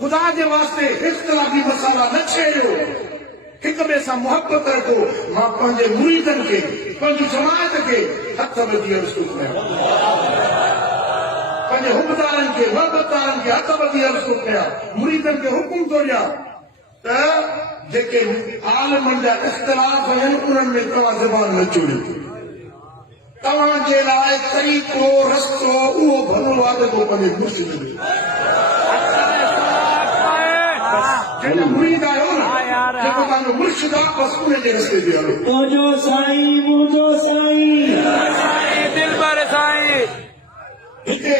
खुदा के वास्ते इख्तिलाफी मसाला न छेड़ो, एक ॿिए सां मोहब्बत रखो। मां पंहिंजे मुरीदनि खे, पंहिंजी जमायत खे हथ ॿधी अर्ज़ थो कयां, पंहिंजे हुबदारनि खे, महबतदारनि खे हथ ॿधी अर्ज़ थो कयां, मुरीदनि खे हुकुम थो ॾियां त जेके आलमनि जा इख़्तिलाफ़ आहिनि उन्हनि में तव्हां ज़बान न चोड़ियो। तव्हांजे लाइ तरीक़ो रस्तो उहो भलो आहे जेको पंहिंजे मुर्शिद में जेको मुरीद आहियो न, जेको तव्हांजो मुर्शिद आहे, बसि उन जे रस्ते ते हलो। मुंहिंजो साईं, मुंहिंजो साईं, दिल भर साईं। हिते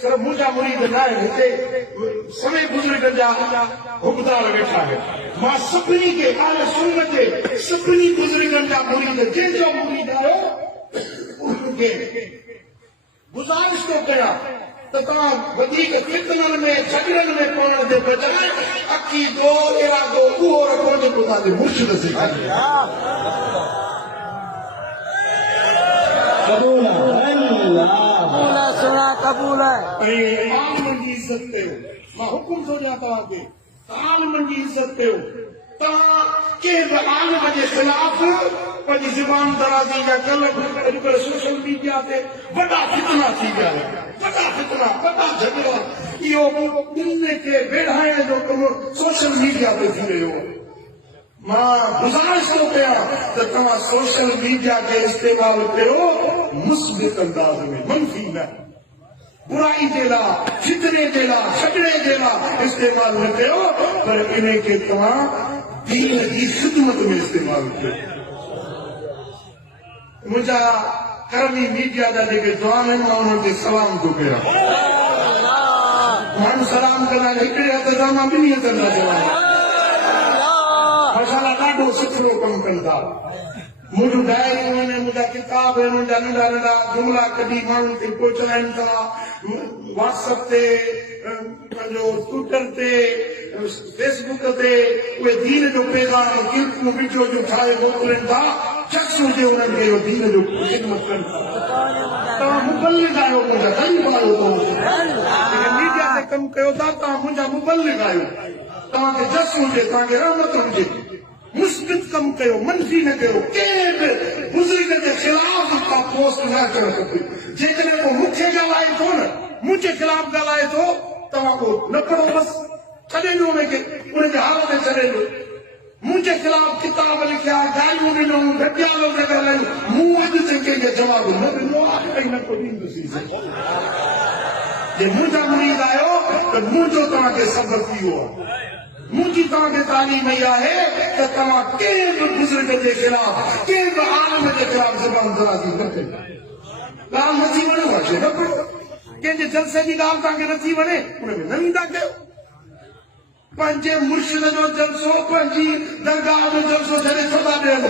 सिर्फ़ मुंहिंजा मुरीद न आहिनि, हिते सभई बुज़ुर्गनि जा हुबदार वेठा आहिनि। मां सभिनी खे आले सुन्नत जे सभिनी बुज़ुर्गनि जा मुरीद, जंहिंजो मुरीद आहियो उनखे गुज़ारिश थो कयां त तव्हां वधीक फितननि में झगड़नि में पवण जे बजाए अक़ीदो इरादो उहो रखो जेको तव्हांजे मुर्शिद सेखारे। कबूल है, अल्लाह सुना कबूल है। ऐं आलमनि जी इज़त कयो। मां हुकुम थो ॾियां तव्हांखे, आलमनि जी इज़त कयो। तव्हां कंहिं बि आलम जे ख़िलाफ़ पंहिंजी ज़बान दराज़ी जा कल अॼुकल्ह सोशल मीडिया ते वॾा फितना थी विया आहिनि, वॾा फितना, वॾा झगड़ा। इहो इन खे वेढ़ाइण जो कमु सोशल मीडिया ते थी रहियो आहे। मां गुज़ारिश थो कयां त तव्हां सोशल मीडिया खे इस्तेमालु कयो मुस्बित अंदाज़ में, मनफ़ी न, बुराई जे लाइ, फितने जे लाइ, झगड़े जे लाइ इस्तेमालु न कयो, पर इन खे तव्हां दीन जी ख़िदमत में इस्तेमालु कयो। मुंहिंजा करमी मीडिया जा जेके जवान आहिनि, मां उन्हनि खे सलाम थो कयां। माण्हू सलाम कंदा आहिनि हिकिड़े हथ सां, मां ॿिन्ही हथनि सां चवां माशाल्लाह ॾाढो सुठो कमु कनि था। मुंहिंजूं डायरियूं आहिनि, मुंहिंजा किताब आहिनि, मुंहिंजा नंढा नंढा जुमिला कढी माण्हुनि खे पहुचाइनि था। व्हाट्सएप ते, पंहिंजो ट्विटर ते, फेसबुक ते उहे दीन जो पैगाम क्लिपूं वीडियो जो ठाहे मोकिलनि था। शख़्स हुजे उन्हनि खे इहो दीन जो ख़िदमत कनि था। तव्हां मुबल्लिग आहियो, मुंहिंजा ग़रीब आहियो, जेके मीडिया ते कमु कयो था, तव्हां मुंहिंजा मुबल्लिग आहियो। तव्हांखे जस हुजे, तव्हांखे रहमत हुजे, मुस्बित कमु कयो, मनफ़ी न कयो। कंहिं बि बुज़ुर्ग जे ख़िलाफ़ तव्हां पोस्ट न करणु खपे। जेकॾहिं को मूंखे ॻाल्हाए थो न, मुंहिंजे ख़िलाफ़ ॻाल्हाए थो, तव्हां को न पढ़ो, बसि छॾे ॾियो उनखे, उनजे हाल में छॾे ॾियो। मुंहिंजे ख़िलाफ़ किताब लिखिया, गारियूं ॾिनऊं, घटियालो न ॻाल्हायूं, मूं अॼु ताईं कंहिंखे जवाबु न ॾिनो आहे ऐं न को ॾींदुसि। जे मुंहिंजा मुरीद आहियो त मुंहिंजो तव्हांखे सबक़ इहो आहे, मुंहिंजी तव्हांखे तालीम इहा आहे त तव्हां कंहिं बि बुज़ुर्ग जे ख़िलाफ़, कंहिं बि आलम जे ख़िलाफ़ ज़बान दराज़ी न कयो। ॻाल्हि नथी वणे अचे न पढ़ो, कंहिंजे जलसे जी ॻाल्हि तव्हांखे नथी वणे उन में न ईंदा कयो। पंहिंजे मुर्शिद जो जलसो, पंहिंजी दरगाह जो जलसो जॾहिं छो था ॾियनि,